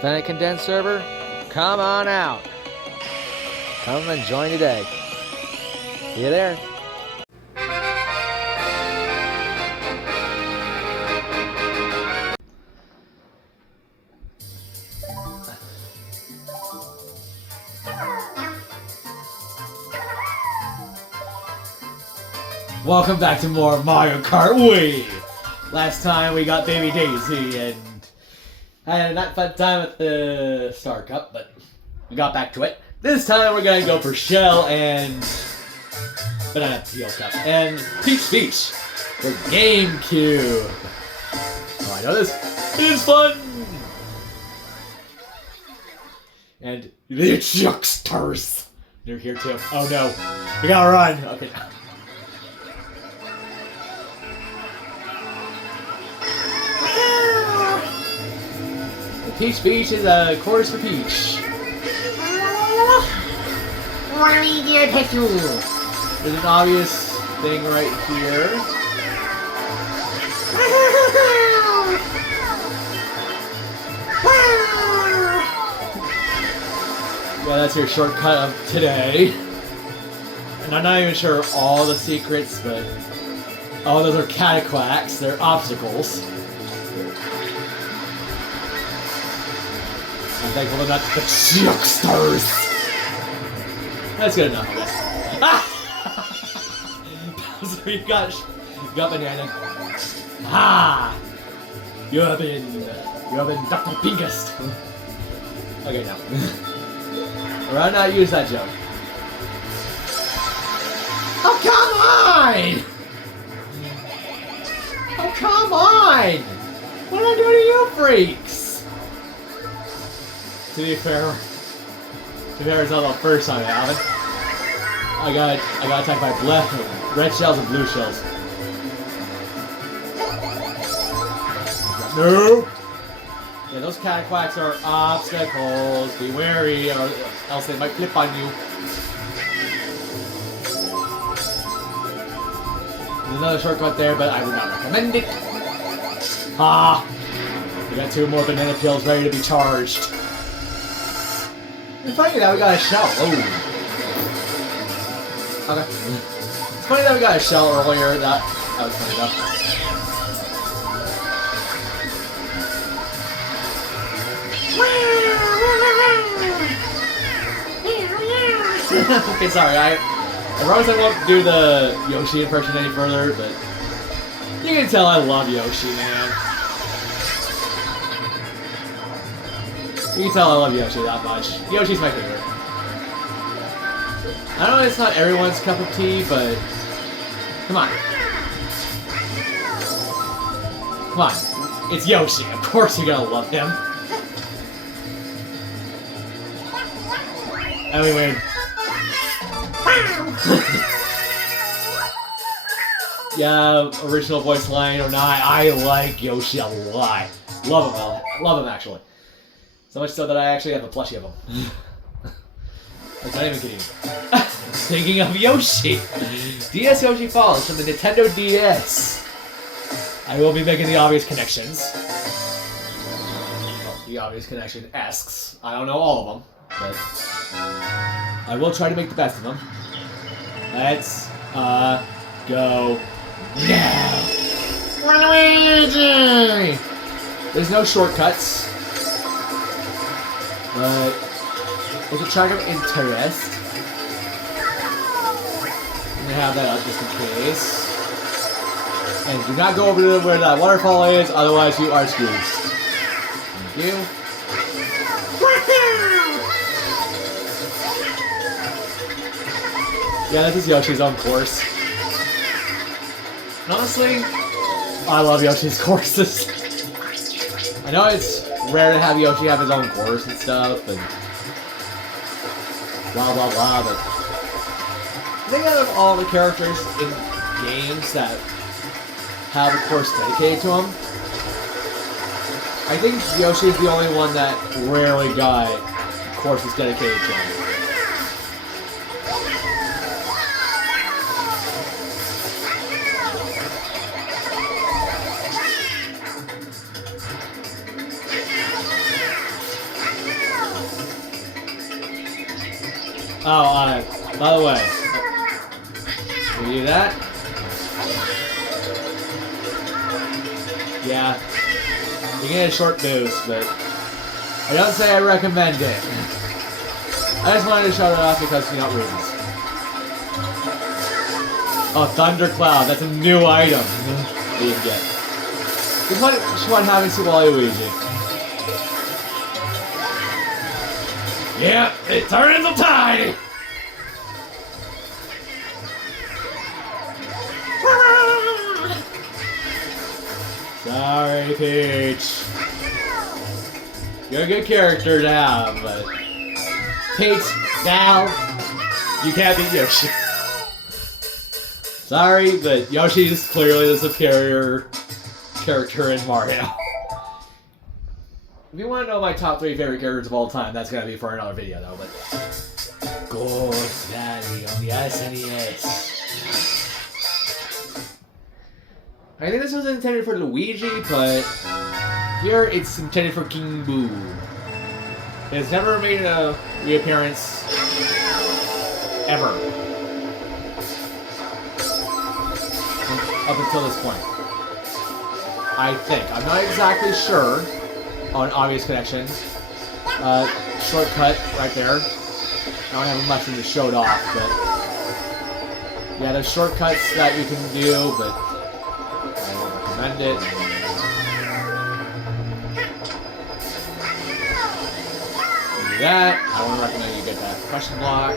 Planet Condensed server, come on out. Come and join today. See you there. Welcome back to more Mario Kart Wii! Last time we got Baby Daisy and had a not fun time at the Star Cup, but we got back to it. This time we're gonna go for Shell and Banana Peel Cup and Peach for GameCube. Oh, I know this is fun! And the Chuckstars! They're here too. Oh no, we gotta run! Okay. Peach Beach is a course for Peach. There's an obvious thing right here. Yeah, that's your shortcut of today. And I'm not even sure all the secrets, but... Oh, those are cataquacks. They're obstacles. I'm thankful they're not the Chuckstars. That's good enough, I guess. Ah! So you got banana. Ah! You have been Dr. Pinkest. Okay, now. I'll not use that joke. Oh, come on! Oh, come on! What did I do to you freaks? To be fair, it's not the first time it happened. I got attacked by red shells and blue shells. No! Yeah, those cataquacks are obstacles. Be wary, or else they might flip on you. There's another shortcut there, but I would not recommend it. Ah! We got 2 more banana peels ready to be charged. It's funny that we got a shell. Oh. Okay. It's funny that we got a shell earlier. That was funny enough. Okay, sorry. I promise I won't do the Yoshi impression any further, but you can tell I love Yoshi, man. You can tell I love Yoshi that much. Yoshi's my favorite. I know it's not everyone's cup of tea, but... Come on. Come on. It's Yoshi. Of course you're gonna love him. And we win. Yeah, original voice line or not, I like Yoshi a lot. Love him, love him actually. So much so that I actually have a plushie of him. I'm not even kidding. Thinking of Yoshi! DS Yoshi Falls from the Nintendo DS. I will be making the obvious connections. Well, the obvious connection asks. I don't know all of them, but I will try to make the best of them. Let's go now. Luigi! There's no shortcuts. But there's a track of interest. I'm gonna have that up just in case. And do not go over to where that waterfall is, otherwise you are screwed. Thank you. Yeah, this is Yoshi's own course. And honestly, I love Yoshi's courses. I know it's rare to have Yoshi have his own course and stuff, and blah blah blah, but I think out of all the characters in games that have a course dedicated to him, I think Yoshi is the only one that rarely got courses dedicated to him. Oh, by the way, we do that. Yeah, you get a short boost, but I don't say I recommend it. I just wanted to show it off because, you know, reasons. Oh, Thundercloud, that's a new item that you can get. Just one having to Waluigi. Yeah, it turns into tiny! Sorry, Peach. You're a good character to have, but... Peach, now, you can't beat Yoshi. Sorry, but Yoshi's clearly the superior character in Mario. If you want to know my top 3 favorite characters of all time, that's going to be for another video, though, but... Ghost Daddy on the SNES. I think this was intended for Luigi, but... Here, it's intended for King Boo. It's never made a reappearance... ever. Up until this point. I think. I'm not exactly sure on Obvious Connection. Shortcut right there. I don't have much to show it off, but... Yeah, there's shortcuts that you can do, but... I don't recommend it. Do that. I wouldn't recommend you get that question block.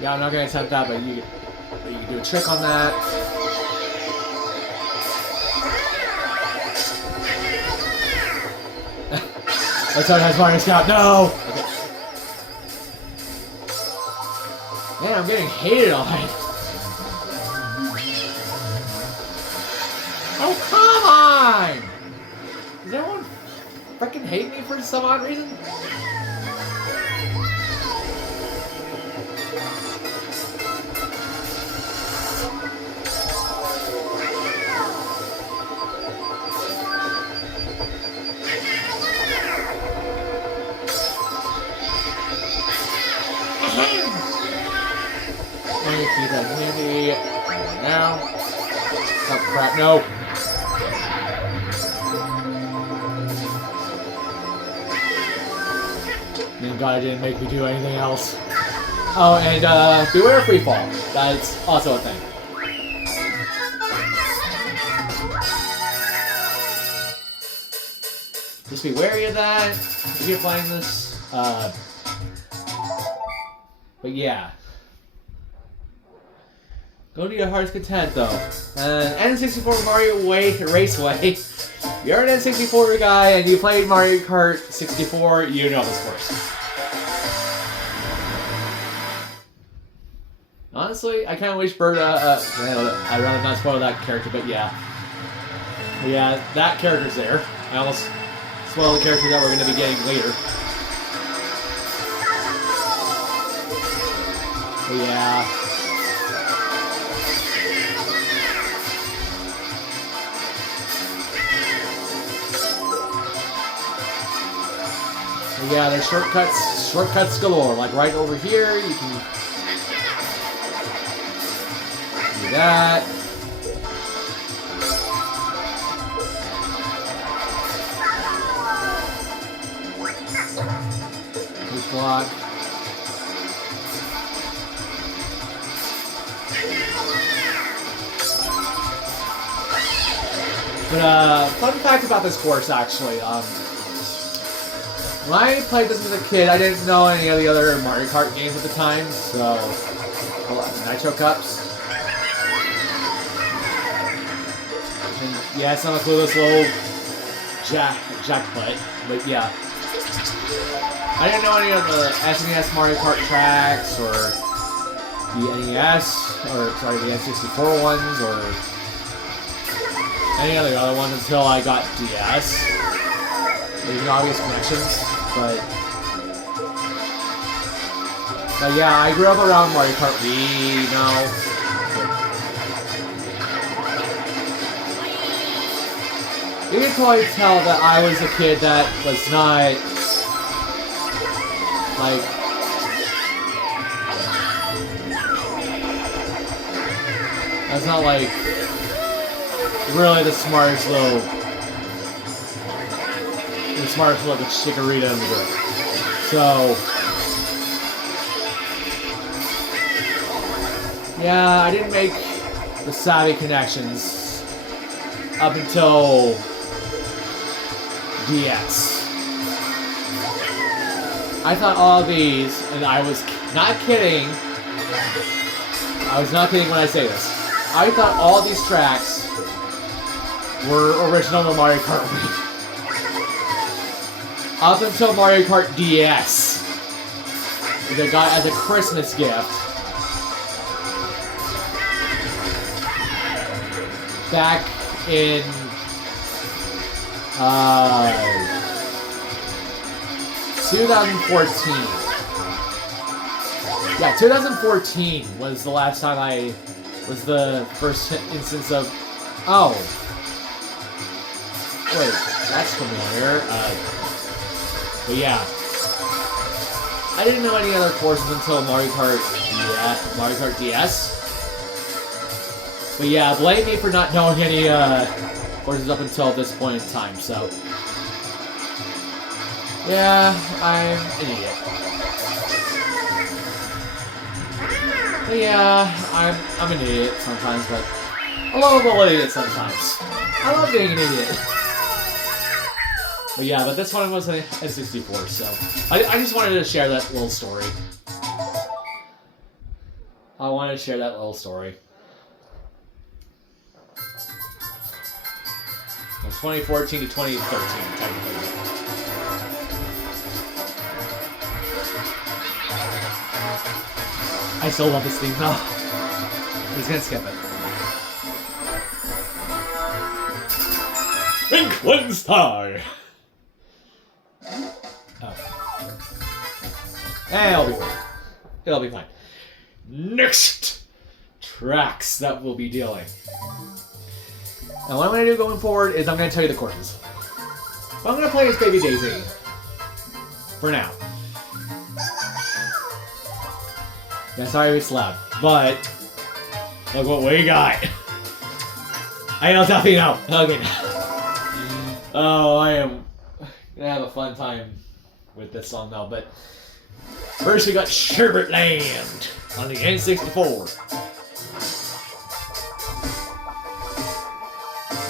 Yeah, I'm not gonna attempt that, but you can do a trick on that. That's how it has Mario Scout. No! Okay. Man, I'm getting hated on. Oh, come on! Does everyone freaking hate me for some odd reason? I'm gonna keep that handy right now. Oh crap, no! Thank God I didn't make me do anything else. Oh, and beware of free fall. That's also a thing. Just be wary of that if you're playing this. But yeah. Go to your heart's content, though. N64 Mario Raceway. You're an N64 guy and you played Mario Kart 64, you know this course. Honestly, I kind of wish Bird, I'd rather not spoil that character, but yeah. Yeah, that character's there. I almost spoiled the character that we're going to be getting later. But yeah. Yeah, there's shortcuts galore. Like right over here, you can do that. Push block. But fun fact about this course, actually. When I played this as a kid, I didn't know any of the other Mario Kart games at the time, so... Nitro Cups. And yes, I'm a clueless little jackpot, but yeah. I didn't know any of the SNES Mario Kart tracks, or the NES, or sorry, the N64 ones, or any of the other ones until I got DS. There's obvious connections, but yeah, I grew up around Mario Kart Wii, you know. You can probably tell that I was a kid that was not, like, that's not, like, really the smartest little chikorita in the group. So, yeah, I didn't make the savvy connections up until DS. I thought all of these, and I was not kidding. I was not kidding when I say this. I thought all of these tracks were original to Mario Kart Wii. Up until Mario Kart DS, which I got as a Christmas gift. Back in 2014. Yeah, 2014 was the last time was the first instance of. Oh, wait, that's familiar. But yeah, I didn't know any other courses until Mario Kart DS. But yeah, blame me for not knowing any courses up until this point in time. So yeah, I'm an idiot. But yeah, I'm an idiot sometimes, but a lovable idiot sometimes. I love being an idiot. But yeah, but this one was a N64, so I just wanted to share that little story. I wanted to share that little story. From 2014 to 2013, technically. I still love this theme though. I'm just gonna skip it. Rank 1 star! Oh. It'll be fine. It'll be fine. Next tracks that we'll be dealing. And what I'm going to do going forward is I'm going to tell you the courses. What I'm going to play is Baby Daisy. For now. Yeah, sorry if it's loud, but look what we got. I know Duffy now. Okay. Oh, I am gonna have a fun time with this song now, but first we got Sherbet Land on the N64.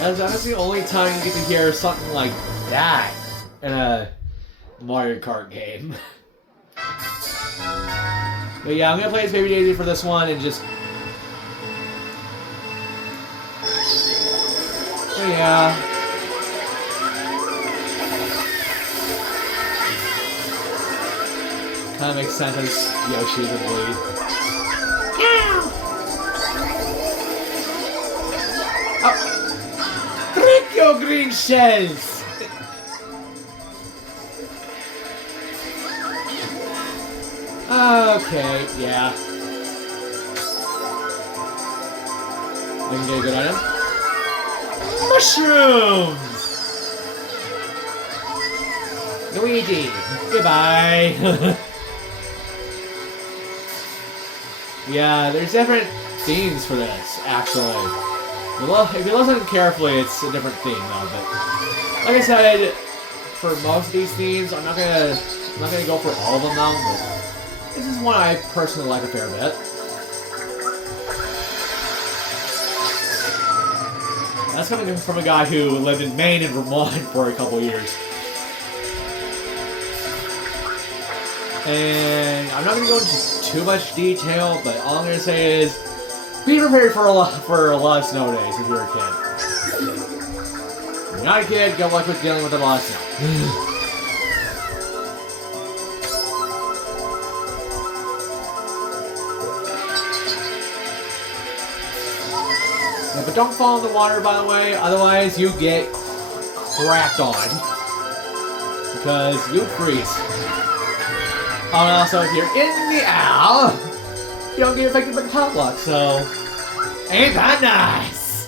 That's honestly the only time you get to hear something like that in a Mario Kart game. But yeah, I'm gonna play as Baby Daisy for this one and just. But yeah. Kind of makes sense as Yoshi's in the lead. Oh! Break your green shells! Okay, yeah. I can get a good item. Mushrooms! Luigi, goodbye! Yeah, there's different themes for this, actually. If you listen carefully, it's a different theme, though. But like I said, for most of these themes, I'm not gonna go for all of them now. But this is one I personally like a fair bit. That's coming from a guy who lived in Maine and Vermont for a couple years. And I'm not going to go into too much detail, but all I'm going to say is be prepared for a lot of snow days if you're a kid. If you're not a kid, good luck with dealing with a lot of snow. Yeah, but don't fall in the water, by the way, otherwise you get cracked on. Because you freeze. Oh, and also, if you're in the owl, you don't get affected by the pop block, so ain't that nice?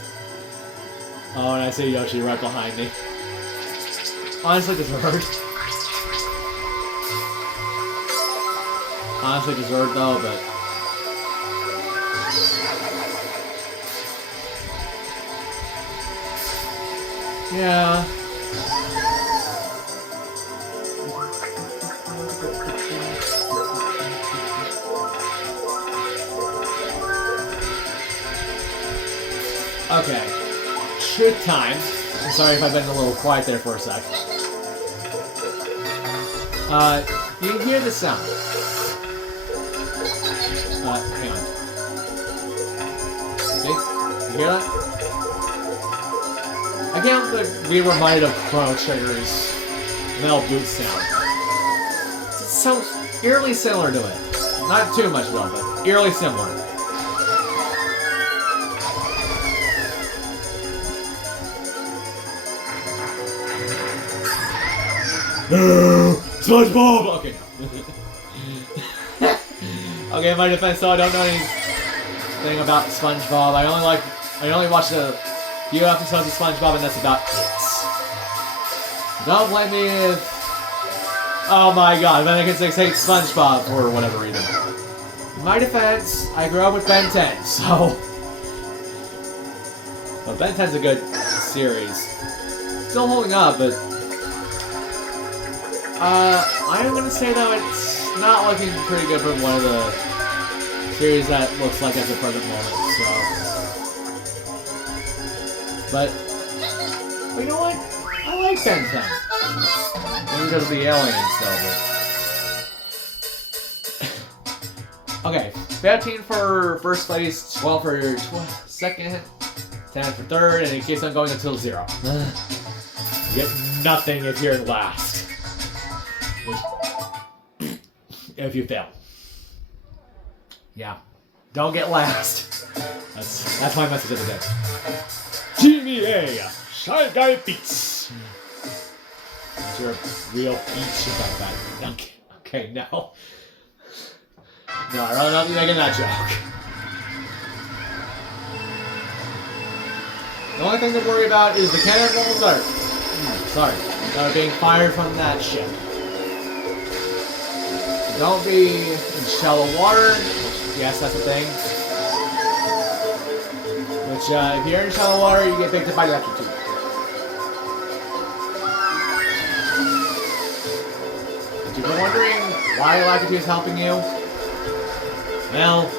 Oh, and I see Yoshi right behind me. Honestly deserved. Honestly deserved though, but... yeah. Okay. Trick time. I'm sorry if I've been a little quiet there for a sec. You hear the sound. Hang on. See? You hear that? I can't be reminded of Chrono Trigger's metal boot sound. It sounds eerily similar to it. Not too much though, but eerily similar. No! SpongeBob! Okay, no. Okay, in my defense, though, I don't know anything about SpongeBob. I only watched a few episodes of SpongeBob, and that's about it. Don't blame me if... oh my god, Ben 6 hates SpongeBob for whatever reason. In my defense, I grew up with Ben 10, so... well, Ben 10's a good series. Still holding up, but... I'm gonna say though it's not looking pretty good for one of the series that looks like at the present moment, so... but you know what? I like Ben 10. Maybe because of the aliens though, but... okay, 15 for first place, 12 for second, 10 for third, and it keeps on going until 0. You get nothing if you're last. If you fail. Yeah. Don't get last. That's my message of the day. GBA! Shy Guy Beats! Is there a real beach about that? Okay, no. No, I'd rather not be making that joke. The only thing to worry about is the cannonballs that are being fired from that ship. Don't be in shallow water, which, yes, that's a thing. Which, if you're in shallow water, you get picked up by electric tube. If you've been wondering why electric tube is helping you, well,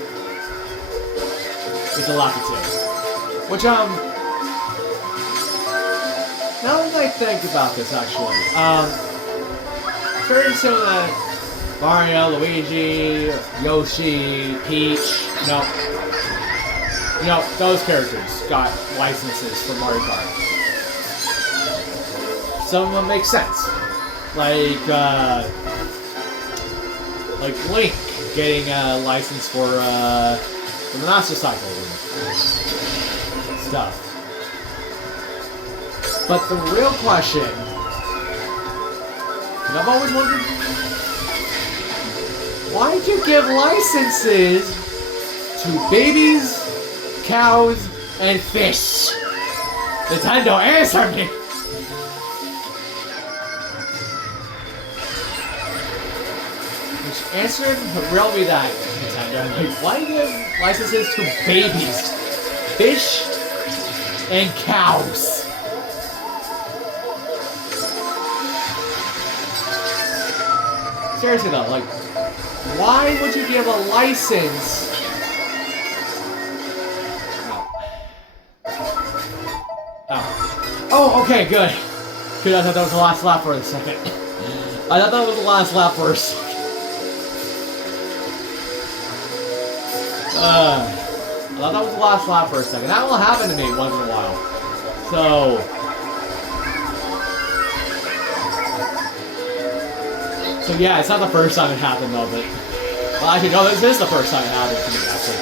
it's electric tube. Which, now that I think about this, actually, it's very similar to Mario, Luigi, Yoshi, Peach, those characters got licenses for Mario Kart. Some of them make sense. Like Link getting a license for the Master Cycle and stuff. But the real question, and I've always wondered, why'd you give licenses to babies, cows, and fish? Nintendo, answer me! Which answered riddle me that, Nintendo. Like, why do you give licenses to babies, fish, and cows? Seriously though, like, why would you give a license? Oh, okay, good. Good, I thought that was the last lap for a second. I thought that was the last lap for a second. I thought that was the last lap for a second. That will happen to me once in a while. So yeah, it's not the first time it happened though, but... well, actually, no, this is the first time it happened to me, actually,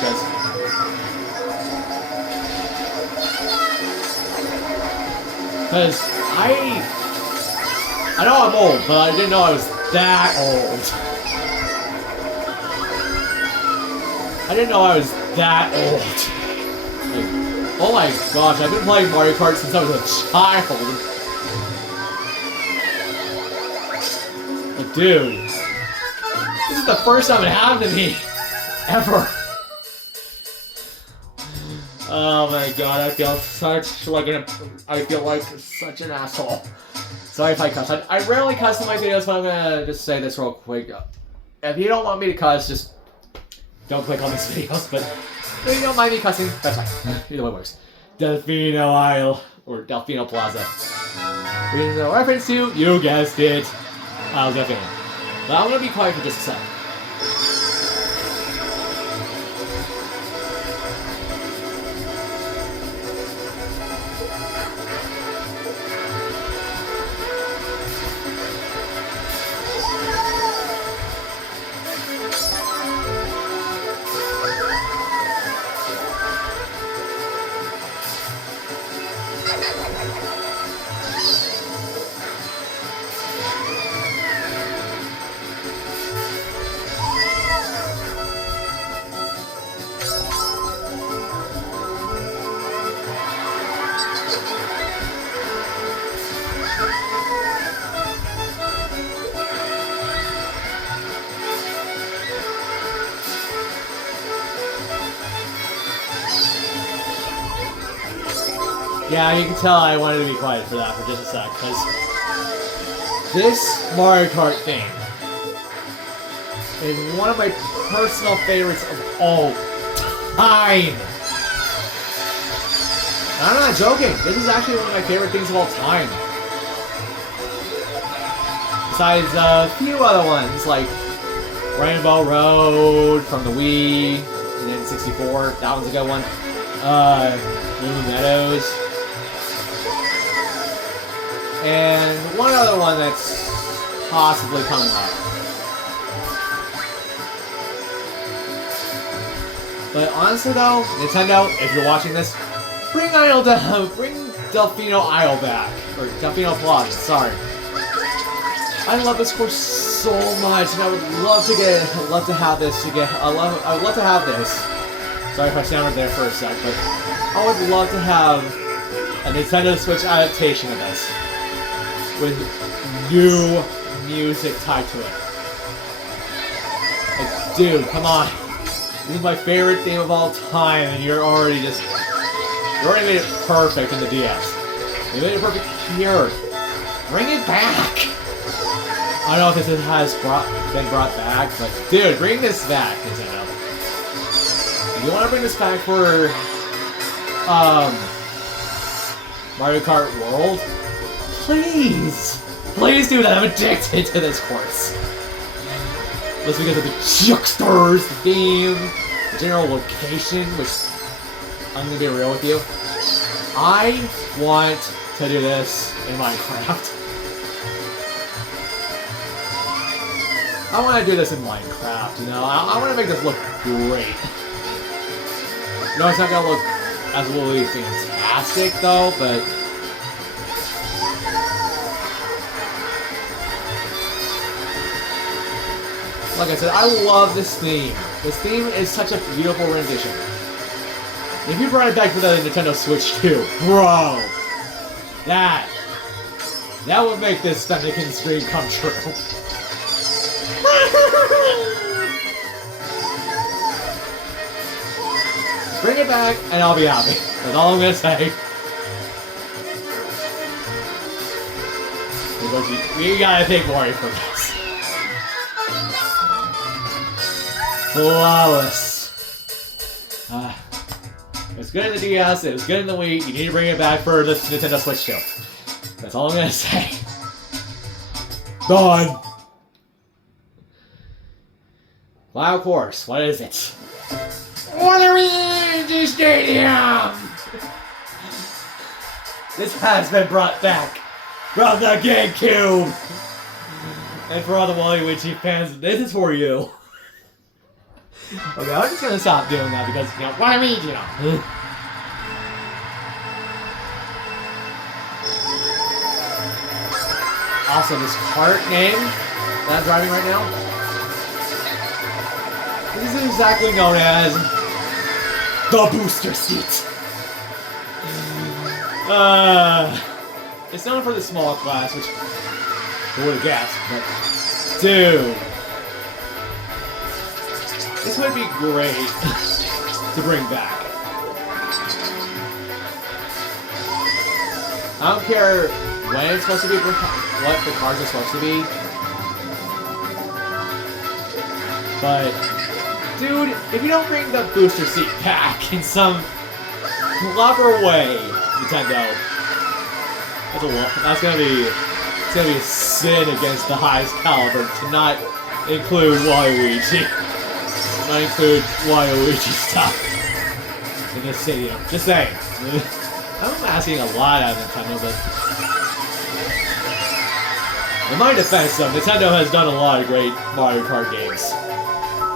because I know I'm old, but I didn't know I was that old. I didn't know I was that old. Like, Oh my gosh, I've been playing Mario Kart since I was a child. But dude, this is the first time it happened to me. Ever. Oh my god, I feel such like such an asshole. Sorry if I cuss. I rarely cuss in my videos, but I'm gonna just say this real quick. If you don't want me to cuss, just don't click on these videos, but if you don't mind me cussing, that's fine. Either way works. Delfino Isle, or Delfino Plaza. With a reference to, you guessed it, Isle Delfino. But I'm gonna be quiet for just a sec. Yeah, you can tell I wanted to be quiet for that for just a sec, because this Mario Kart thing is one of my personal favorites of all time. And I'm not joking, this is actually one of my favorite things of all time. Besides a few other ones, like Rainbow Road from the Wii, and then 64, that one's a good one. Moon Meadows. And one other one that's possibly coming up. But honestly though, Nintendo, if you're watching this, bring Delfino Isle back. Or Delfino Plaza, sorry. I love this course so much, and I would love to have this again. I would love to have this. Sorry if I sounded there for a sec, but I would love to have a Nintendo Switch adaptation of this. With new music tied to it. Like, dude, come on. This is my favorite theme of all time, and you already made it perfect in the DS. You made it perfect here. Bring it back! I don't know if this has been brought back, but dude, bring this back, Nintendo. If you want to bring this back for Mario Kart World, please! Please do that, I'm addicted to this course. Just because of the juxters, the theme, the general location, which, I'm gonna be real with you, I want to do this in Minecraft. I want to do this in Minecraft, you know? I want to make this look great. You know, it's not gonna look absolutely fantastic, though, but like I said, I love this theme. This theme is such a beautiful rendition. If you brought it back for the Nintendo Switch 2, bro, that would make this Fennekin's dream come true. Bring it back, and I'll be happy. That's all I'm gonna say. Because you gotta thank Mori for this. Flawless. It was good in the DS, it was good in the Wii, you need to bring it back for the Nintendo Switch 2. That's all I'm gonna say. Done! Wow, course, what is it? Waluigi Stadium! This has been brought back from the GameCube! And for all the Waluigi fans, this is for you. Okay, I'm just gonna stop doing that because, you know, what I mean, you know. Also, this cart name that I'm driving right now, this is exactly known as the booster seat. It's known for the small class, which who would have guessed, but dude, this would be great to bring back. I don't care when it's supposed to be, what the cards are supposed to be, but dude, if you don't bring the booster seat back in some clever way, Nintendo, it's gonna be a sin against the highest caliber to not include Waluigi. Not include Waluigi stuff in this stadium. Just saying. I'm asking a lot out of Nintendo, but in my defense, though, Nintendo has done a lot of great Mario Kart games.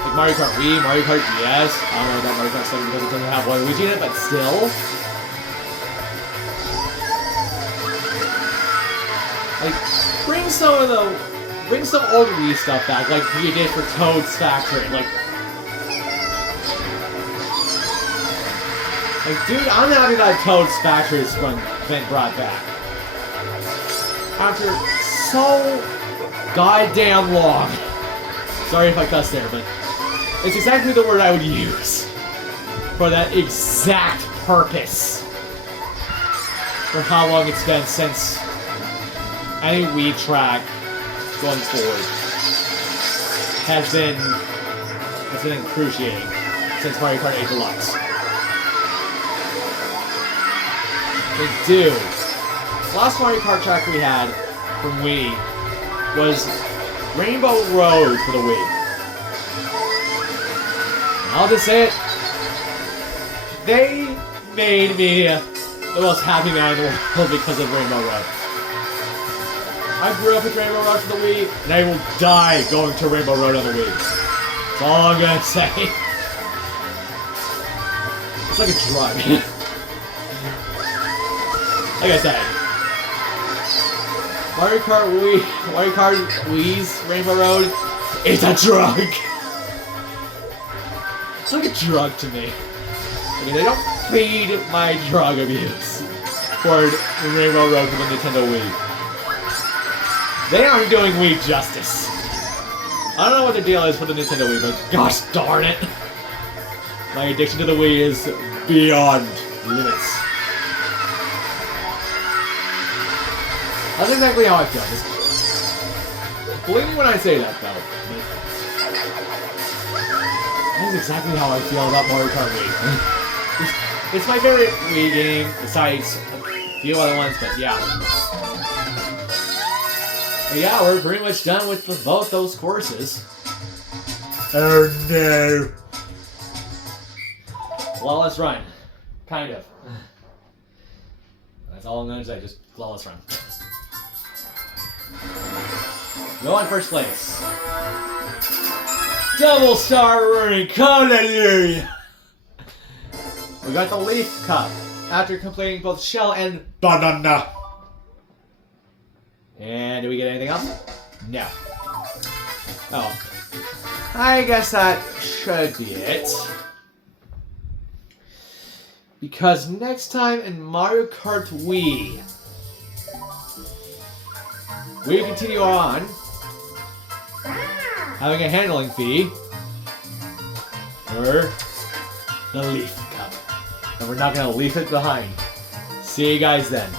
Like Mario Kart Wii, Mario Kart DS. I don't know about Mario Kart 7 because it doesn't have Waluigi in it, but still. Like, bring some old Wii stuff back, like you did for Toad's Factory. Like, dude, I'm happy that Toad's Factory has been brought back. After so goddamn long. Sorry if I cussed there, but it's exactly the word I would use for that exact purpose. For how long it's been since any Wii track going forward has been excruciating since Mario Kart 8 Deluxe. But dude, the last Mario Kart track we had from Wii was Rainbow Road for the Wii. And I'll just say it, they made me the most happy man in the world because of Rainbow Road. I grew up with Rainbow Road for the Wii, and I will die going to Rainbow Road on the Wii. That's all I'm gonna say. It's like a drug. Like I said, Mario Kart Wii's Rainbow Road is a drug. It's like a drug to me. Okay, they don't feed my drug abuse for Rainbow Road for the Nintendo Wii. They aren't doing Wii justice. I don't know what the deal is for the Nintendo Wii, but gosh darn it. My addiction to the Wii is beyond limits. That's exactly how I feel. Believe me when I say that, though. That is exactly how I feel about Mario Kart Wii. It's my favorite Wii game, besides a few other ones, but yeah. But yeah, we're pretty much done with both those courses. Oh no! Flawless run. Kind of. That's all I'm gonna say, just flawless run. Go on first place. Double star running, hallelujah! We got the Leaf Cup after completing both Shell and Banana. And do we get anything else? No. Oh. I guess that should be it. Because next time in Mario Kart Wii, we continue on having a handling fee for the Leaf Cup. And we're not going to leave it behind. See you guys then.